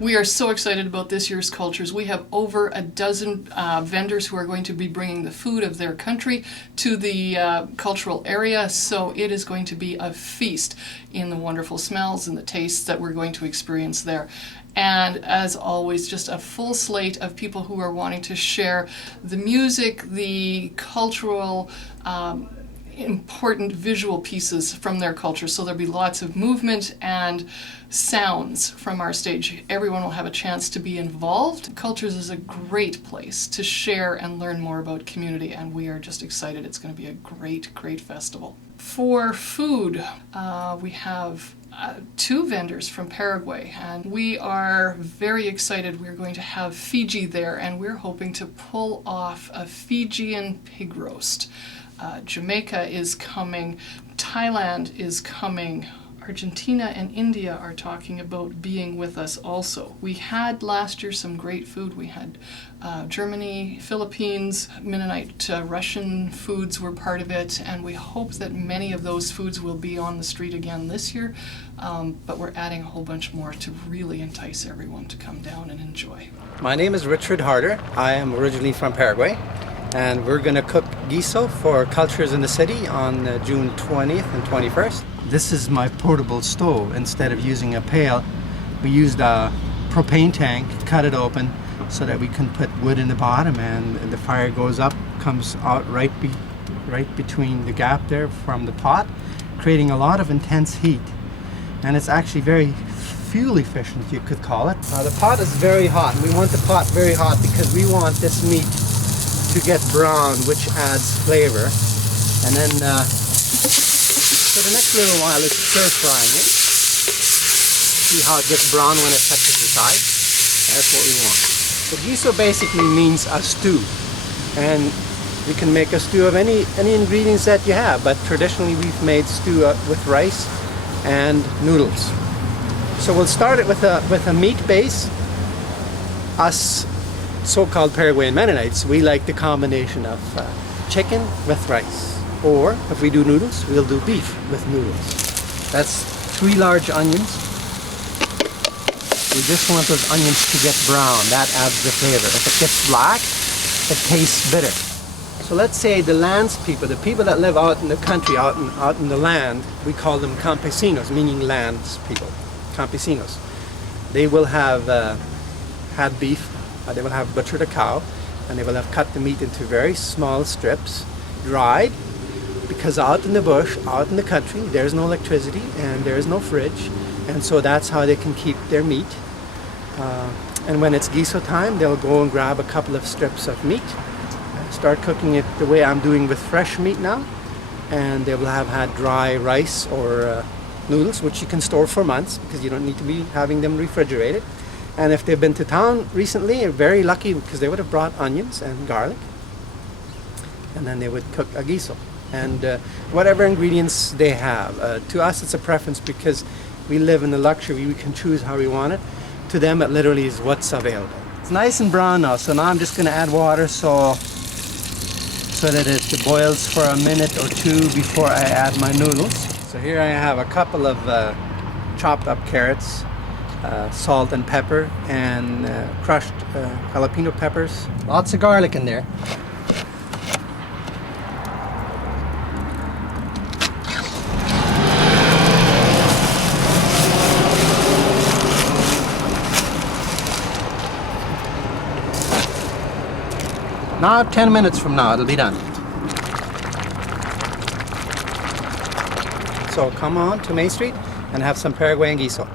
We are so excited about this year's Cultures. We have over a dozen vendors who are going to be bringing the food of their country to the cultural area, so it is going to be a feast in the wonderful smells and the tastes that we're going to experience there. And as always, just a full slate of people who are wanting to share the music, the cultural important visual pieces from their culture. So there'll be lots of movement and sounds from our stage. Everyone will have a chance to be involved. Cultures is a great place to share and learn more about community, and we are just excited. It's going to be a great, great festival. For food, we have two vendors from Paraguay, and we are very excited. We're going to have Fiji there, and we're hoping to pull off a Fijian pig roast. Jamaica is coming, Thailand is coming, Argentina and India are talking about being with us also. We had last year some great food. We had Germany, Philippines, Mennonite Russian foods were part of it, and we hope that many of those foods will be on the street again this year, but we're adding a whole bunch more to really entice everyone to come down and enjoy. My name is Richard Harder. I am originally from Paraguay, and we're going to cook guiso for Cultures in the City on June 20th and 21st. This is my portable stove. Instead of using a pail, we used a propane tank, cut it open so that we can put wood in the bottom, and the fire goes up, comes out right between the gap there from the pot, creating a lot of intense heat. And it's actually very fuel efficient, you could call it. The pot is very hot. We want the pot very hot because we want this meat to get brown, which adds flavor. And then for the next little while it's stir frying it. See how it gets brown when it touches the side? That's what we want. So guiso basically means a stew, and you can make a stew of any ingredients that you have, but traditionally we've made stew with rice and noodles. So we'll start it with a meat base. Us so-called Paraguayan Mennonites, we like the combination of chicken with rice, or if we do noodles, we'll do beef with noodles. That's 3 large onions. We just want those onions to get brown. That adds the flavor. If it gets black, it tastes bitter. So let's say the lands people, the people that live out in the country, out in the land, we call them campesinos, meaning lands people, campesinos. They will have had beef. They will have butchered a cow, and they will have cut the meat into very small strips, dried, because out in the bush, out in the country, there's no electricity and there's no fridge, and so that's how they can keep their meat. And when it's guiso time, they'll go and grab a couple of strips of meat, start cooking it the way I'm doing with fresh meat now, and they will have had dry rice or noodles, which you can store for months because you don't need to be having them refrigerated. And if they've been to town recently, they're very lucky because they would have brought onions and garlic, and then they would cook a guiso. And whatever ingredients they have. To us it's a preference because we live in the luxury, we can choose how we want it. To them it literally is what's available. It's nice and brown now, so now I'm just going to add water so that it boils for a minute or two before I add my noodles. So here I have a couple of chopped up carrots, salt and pepper, and crushed jalapeno peppers. Lots of garlic in there. Now 10 minutes from now it'll be done. So come on to Main Street and have some Paraguayan Guiso.